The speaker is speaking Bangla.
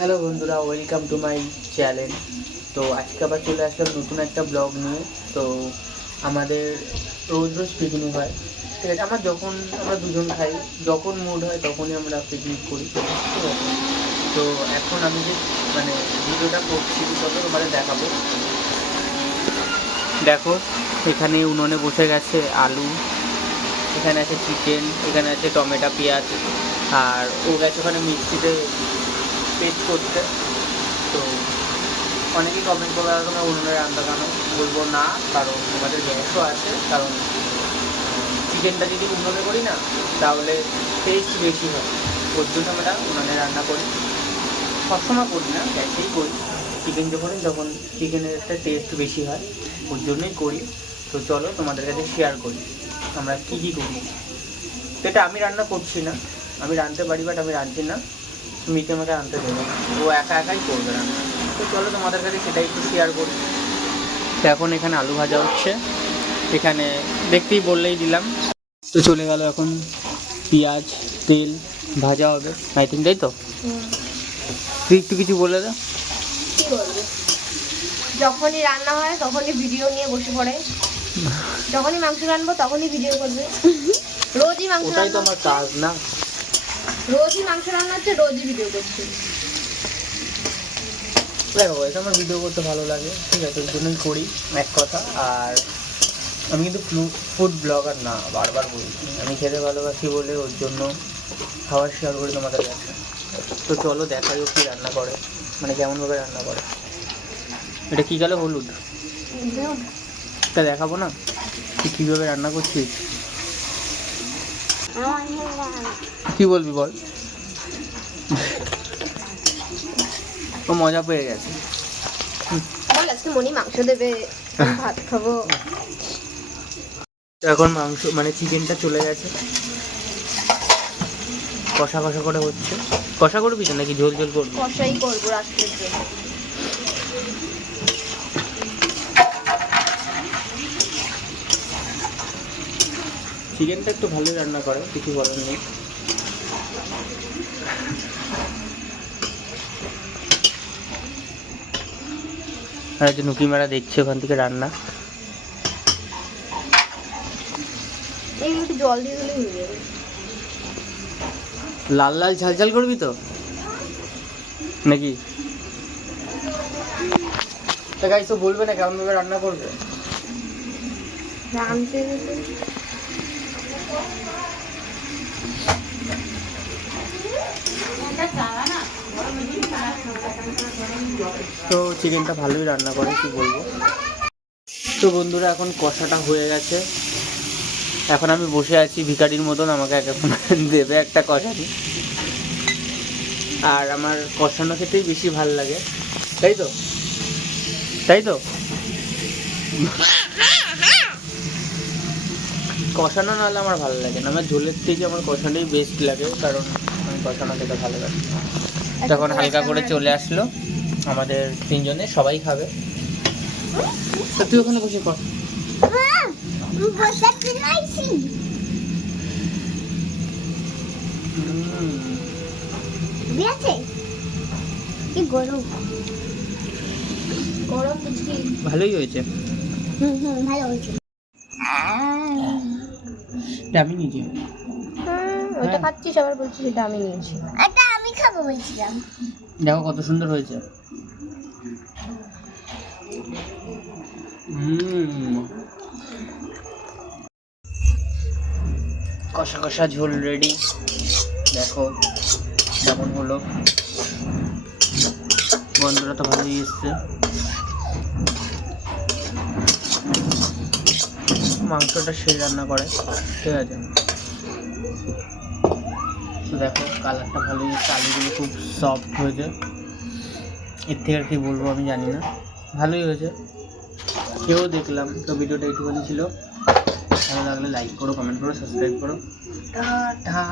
হ্যালো বন্ধুরা ওয়েলকাম টু মাই চ্যানেল তো আজকে আবার চলে আসলাম নতুন একটা ব্লগ নিয়ে। তো আমাদের রোজ রোজ পিকনিক হয়। ঠিক আছে, আমরা যখন, আমরা দুজন খাই, যখন মুড হয় তখনই আমরা পিকনিক করি। ঠিক আছে? তো এখন আমি যে মানে ভিডিওটা করছি তত তোমাদের দেখাবো। দেখো, এখানে উনুনে বসে গেছে আলু, এখানে আছে চিকেন এখানে আছে টমেটো, পেঁয়াজ, আর ও গেছে ওখানে মিক্সিতে পেস্ট করতে। তো অনেকেই কমেন্ট করবে, আর তোমরা উনুনে রান্না কেন? বলব না, কারণ তোমাদের গ্যাসও আছে, কারণ চিকেনটা যদি উনুনে করি না, তাহলে টেস্ট বেশি হয়। ওর জন্য আমরা উনুনে রান্না করি। সবসময় করি না, গ্যাসেই করি। চিকেন যখন যখন চিকেনের একটা টেস্ট বেশি হয়, ওর জন্যই করি। তো চলো তোমাদের কাছে শেয়ার করি, আমরা কী কী করি। সেটা আমি রান্না করছি না। আমি রাঁধতে পারি বাট আমি রাঁধছি না। মিটে আমাকে আনতে দেবে। ও একা একাই করবে রান্না তো চলো তোমাদের কাছে সেটাই একটু শেয়ার করি। তো এখন এখানে আলু ভাজা হচ্ছে। এখানে দেখতেই বললেই দিলাম। তো চলে গেল এখন পেঁয়াজ তেল ভাজা হবে। আই থিঙ্ক তাই তো? তুই একটু কিছু বলে দাও যখনই রান্না হয় তখনই ভিডিও নিয়ে বসে পড়ে। যখনই মাংস রান্নবো তখনই ভিডিও করবে। রোজই মাংস ওটাই তো আমার কাজ না। রোজই মাংস রান্না হচ্ছে রোজই ভিডিও করছি। দেখো এটা আমার ভিডিও করতে ভালো লাগে। ঠিক আছে ওই জন্যই করি এক কথা। আর আমি কিন্তু ফুড ব্লগার না বারবার বলছি আমি খেতে ভালোবাসি বলে ওর জন্য খাবার শেয়ার করি তোমাদের কাছে। তো চলো দেখাই ও কী রান্না করে মানে কেমনভাবে রান্না করে। এটা কী গেল হলুদ? এটা দেখাবো না? তুই কীভাবে রান্না করছিস? কি বলবি বল? ও মজা পেয়ে গেছে। বল আজকে মনি মাংস দেবে ভাত খাব। এখন মাংস মানে চিকেনটা চলে গেছে। কষা কষা করে হচ্ছে। কষা করবি তো নাকি? ঝোল ঝোল করবি? কষাই করব রাত্রের জন্য। চিকেনটা একটু ভালোই রান্না করে কিছু বলার নেই। আর যে নুকি মারা দেখছে ওখান থেকে রান্না। একটু জল দিয়ে দিলে হয়ে যাবে। লাল লাল ঝাল ঝাল করবি তো? নাকি? তা গাইস তো বলবে না কেমন ভাবে রান্না করবে। তো চিকেনটা ভালোই রান্না করে, কি বলব? তো বন্ধুরা, এখন কষাটা হয়ে গেছে। এখন আমি বসে আছি ভিখারির মতন, আমাকে এক এখন দেবে একটা কষানি। আর আমার কষানো খেতেই বেশি ভালো লাগে। তাই তো? তাই তো? কষানো নাহলে আমার ভালো লাগে না। আমার ঝোলের থেকে আমার কষানোই বেস্ট লাগে কারণ আমি কষানো খেতে ভালো লাগে তখন হালকা করে চলে আসলো আমাদের তিনজনে সবাই খাবে। তো তুই ওখানে বসে কর। গরম গরম ভালোই হয়েছে। হুম হুম ভালো হয়েছে। এটা আমি নিজে ওইটা হ্যাঁ। খাচ্ছিস আবার বলছিস এটা আমি নিয়েছি। এটা আমি খাব বলছিলাম। দেখো কত সুন্দর হয়েছে। হুম। কষা কষা ঝোল রেডি দেখো কেমন হলো। বন্ধুরা তো ভালোই এসছে। মাংসটা সেই রান্না করে ঠিক আছে দেখো, কালারটা ভালো হয়েছে আলুগুলো খুব সফট হয়েছে। এর থেকে আর কি বলব আমি জানি না। ভালোই হয়েছে। কেউ দেখলাম, তো ভিডিওটা একটুখানি ছিল। ভালো লাগলে লাইক করো কমেন্ট করো সাবস্ক্রাইব করো। টাটা!